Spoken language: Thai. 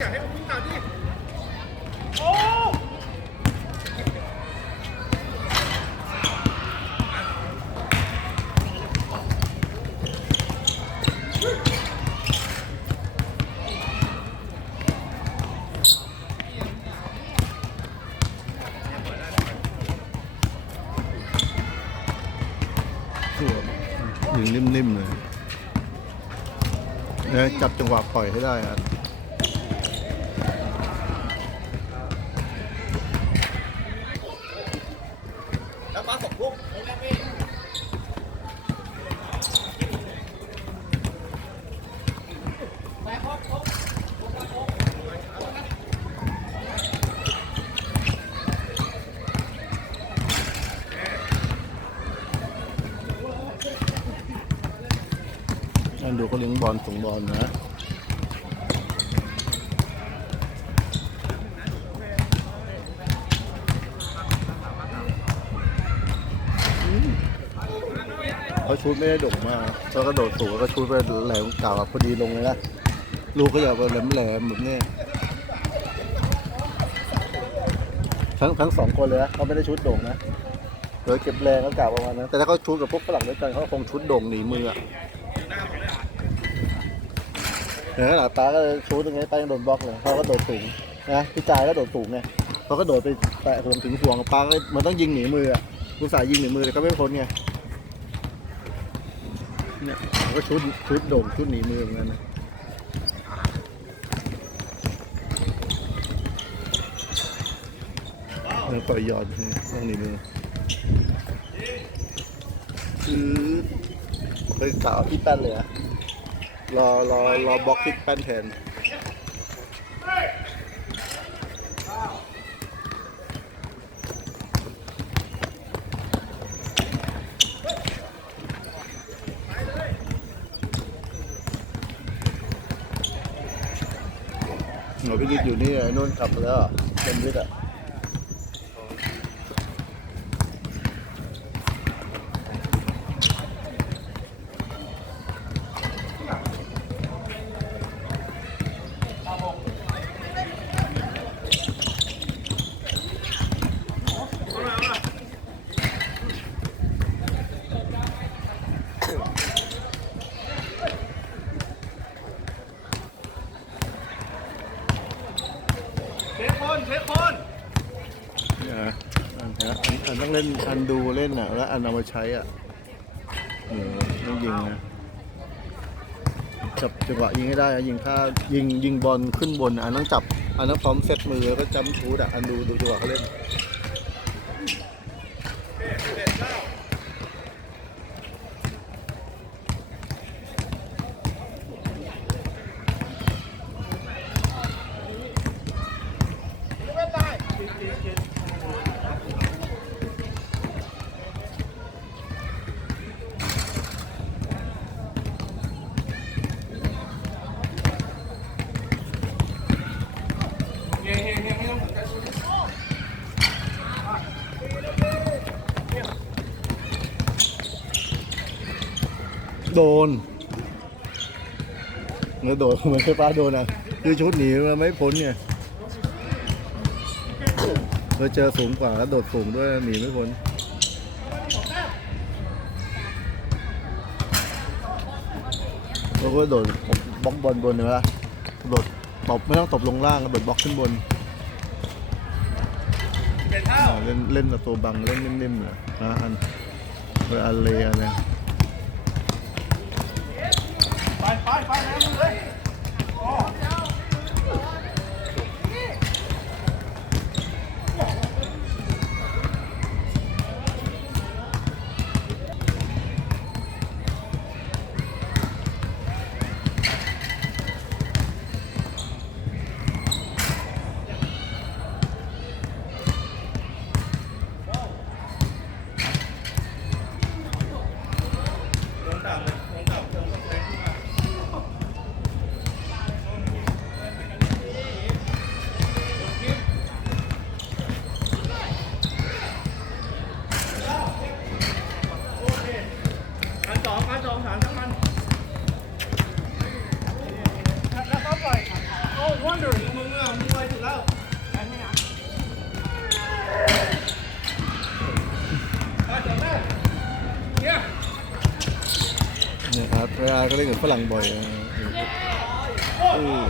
อยากให้มันพุ่งตามที่สวยยิงนิ่มๆเลยนะจับจังหวะปล่อยให้ได้อะแล้วมาตกลูก นั่น ดูเขาเลี้ยงบอลส่งบอลนะเขาชุดไม่ได้โด่งมากเขาก็โดดสูงแล้วก็ชุดไปแหลมเก่าพอดีลงเลยนะลูกก็อยากไปแหลมแหลมๆแบบนี้ทั้งทั้งสองคนเลยนะเขาไม่ได้ชุดโด่งนะเดี๋ยวเก็บแรงก็กล่าวประมาณนั้นแต่ถ้าเขาชุดกับพวกฝรั่งด้วยกันเขาคงชุดโด่งหนีมืออะ เออหลับตาก็ชูตรงนี้ไปยังโดนบล็อกเลยเขาก็โดดสูงนะพี่จายก็โดดสูงไงเขาก็โดดไปแตะถึงถึงห่วงปาก็มันต้องยิงหนีมืออะกูสายยิงหนีมือแต่ก็ไม่พ้นไงเนี่ยเขาก็ชุดชุดโด่งชุดหนีมือเหมือนกันนะแล้วปล่อยหยอดนี่ต้องหนีมือคือไปกล่าวที่แป้นเลยอะ รอรอรอบล็อกที่แป้นแทนหนูพี่นิดอยู่นี่ไอ้นุ่นกลับแล้วเป็นวิทย์อะ เทคคนเทคคน เนี่ยนะอันนะอันอัน ต้องเล่นอันดูเล่นอะ แล้วอันเอามาใช้อะโอ้โหต้องยิงนะจับจังหวะยิงให้ได้อะยิงถ้ายิงยิงบอลขึ้นบนอะอันต้องจับอันต้องพร้อมเซตมือแล้วก็จำชูดอะอันดูดูจังหวะเขาเล่น โดนไม่โดนเหมือนเคยป้าโดนอะคือชุดหนีมันไม่พ้นไงเราเจอสูงกว่าแล้วโดดสูงด้วยหนีไม่พ้นแล้วก็โดดบล็อกบอลบนเนไหมล่ะโดด ตบไม่ต้องตบลงล่างโดดบล็อกขึ้นบนเป็นเท่าอ่าเล่นเล่นกับตัวบังเล่นนิ่มๆนะนะอันเวลาอันเลอะไร ไปไปไปนะมึงเลย เเนี่ยอาร์ตอาร์ต ก็เล่นกับฝรั่งบ่อยอะอืม